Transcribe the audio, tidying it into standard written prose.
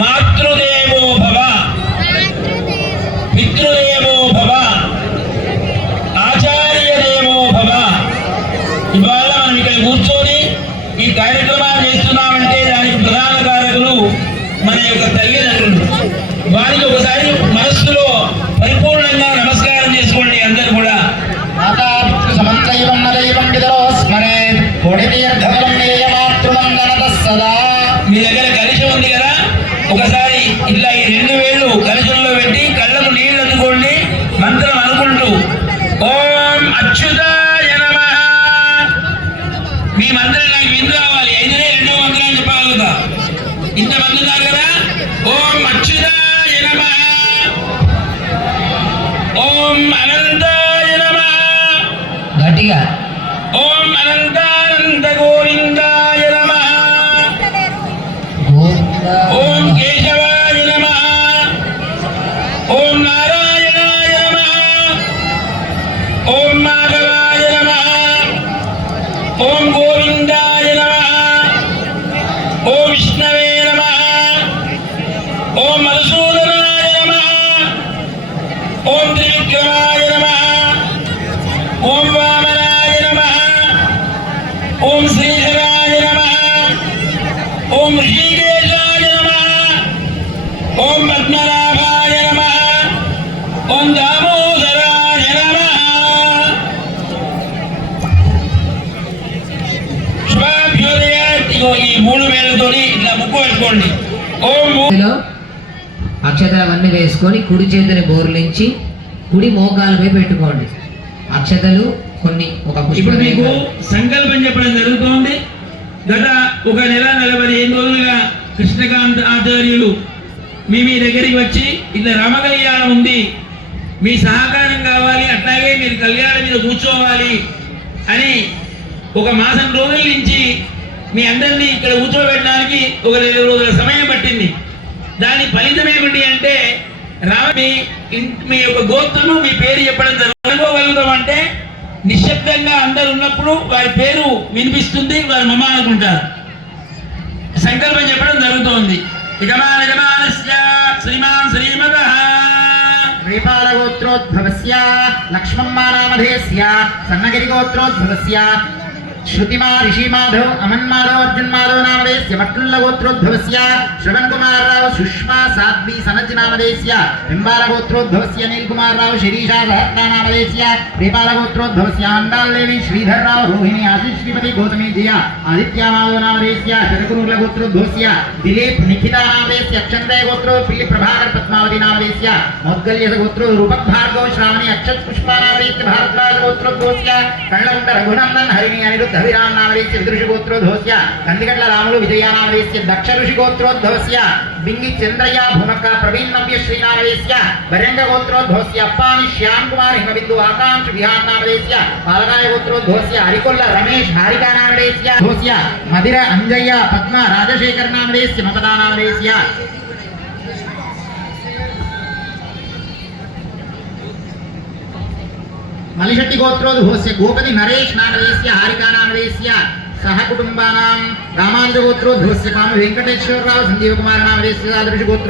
మాతృదేవో భవ, పితృదేవో భవ, ఆచార్య దేవో భవ. ఇవాళ మనం ఇక్కడ కూర్చొని ఈ కార్యక్రమాలు చేస్తున్నామంటే దానికి ప్రధాన కారకులు మన యొక్క తల్లిదండ్రులు. వారికి ఒకసారి మనస్సులో పరిపూర్ణంగా నమస్కారం చేసుకోండి అందరూ కూడా. మీ దగ్గర కలిసి ఉంది కదా, ఒకసారి ఇలా ఈ 2 వేళ్ళు కలశంలో పెట్టి కళ్ళకు నీళ్లు అందుకోండి. మంత్రం అనుకుంటూ ఓం అచ్యుతాయ నమః. మీ మంత్రం నాకు విందు రావాలి. 5నే 2వ మంత్రాన్ని చెప్పగలుగుతా. ఇంతమంది ఉన్నారు కదా. ఓం అచ్యుతాయ నమః, ఓం అనంతాయ నమః, గట్టిగా ఓం అనంతానంద గోవిందాయ నమః, ఓం కేశవాయ నమః, ఓం నారాయణాయ నమః, ఓం మాధవాయ నమః, ఓం గోవిందాయ నమః, ఓం విష్ణవే నమః, ఓం మధుసూదనాయ నమః, ఓం త్రివిక్రమాయ నమః, ఓం వామనాయ నమః, ఓం శ్రీధరాయ నమః, ఓం ఋషికేశాయ నమః, ఓం పద్మనాభాయ నమః, ఓం దామోదరాయ నమః. శుభాభ్యుదయాత్. ఈ 3 వేలతోని ఇట్లా ముక్కు పెట్టుకోండి. ఓం అక్షతలవన్నీ వేసుకొని కుడి చేతిని బోర్లించి కుడి మోకాలపై పెట్టుకోండి. అక్షతలు కొన్ని ఒక ఇప్పుడు మీకు సంకల్పం చెప్పడం జరుగుతోంది. గత 1 నెల 45 రోజులుగా కృష్ణకాంత్ ఆచార్యులు మీ దగ్గరికి వచ్చి ఇట్లా రామ కళ్యాణం ఉంది, మీ సహకారం కావాలి, అట్లాగే మీరు కళ్యాణం మీద కూర్చోవాలి అని 1 మాసం రోజుల నుంచి మీ అందరినీ ఇక్కడ కూర్చోబెట్టడానికి 1 నెల రోజుల సమయం పట్టింది. దాని ఫలితం ఏమిటి అంటే మీ యొక్క గోత్రము, మీ పేరు చెప్పడం జరుగుతాం. అంటే నిశ్శబ్దంగా అందరు ఉన్నప్పుడు వారి పేరు వినిపిస్తుంది, వారి మమ్మ అనుకుంటారు. సంకల్పం చెప్పడం జరుగుతోంది. యజమానస్య శ్రీమాన్ శ్రీమదః శ్రీపాలగోత్రోద్భవస్య లక్ష్మమ్మానామధేస్య సన్నగిరిగోత్రోద్భవస్య श्रुतिमा ऋषिमाधव अमन्माधव अर्जुनमाधव नामधेयस्य मट्टुल्लगोत्रोद्भवस्य श्रवणकुमारराव सुष्मा साध्वी सनज नामधेयस्य बिम्बालगोत्रोद्भवस्य नीलकुमारराव शिरीषा सहस्रा नामधेयस्य श्रीपालगोत्रोद्भवस्य आण्डालदेवी श्रीधरराव रोहिणी आशिष श्रीमती गौतमी जिया आदित्यामाधव नामधेयस्य शतकुरुलगोत्रोद्भवस्य दिलीप निखिता नामधेयस्य अक्षन्द्रय गोत्रो पिल्लि प्रभाकर पद्मावती नामधेयस्य मौद्गल्यस गोत्रो रूपक भार्गव श्रावणी अक्षत पुष्पा नामधेयस्य भारद्वाज गोत्रोद्भवस्य कण्डकुण्ड रघुनंदन हरिणी अनिरुद्ध अभिराम नामधेयस्य विदुषि गोत्रोद्भवस्य कंदिकट्ल रामुलु विजया नामधेयस्य दक्ष ऋषि गोत्रोद्भवस्य बिंगी चंद्रయ్య भूमक्क प्रवीण नव्य श्री नामधेयस्य भरंग गोत्रोद्भवस्य अप्पानि श्याम कुमार हिमबिंदु आकांक्ष विहार नामधेयस्य पालगाय गोत्रोद्भवस्य हरिकोल्ल रमेश हारिका नामधेयस्य धोस्य मदिर अंजय्य पद्म राजशेखर नामधेयस्य ममता नामधेयस्य मलिशट्टी गोत्रोद्भवस्य गोपति नरेश नामधेयस्य हारिका नामधेयस्य सह कुटुंबानां रामानुज गोत्रोद्भवस्य कामु वेंकटेश्वरराव संजीव कुमार नामधेयस्य आदर्श गोत्र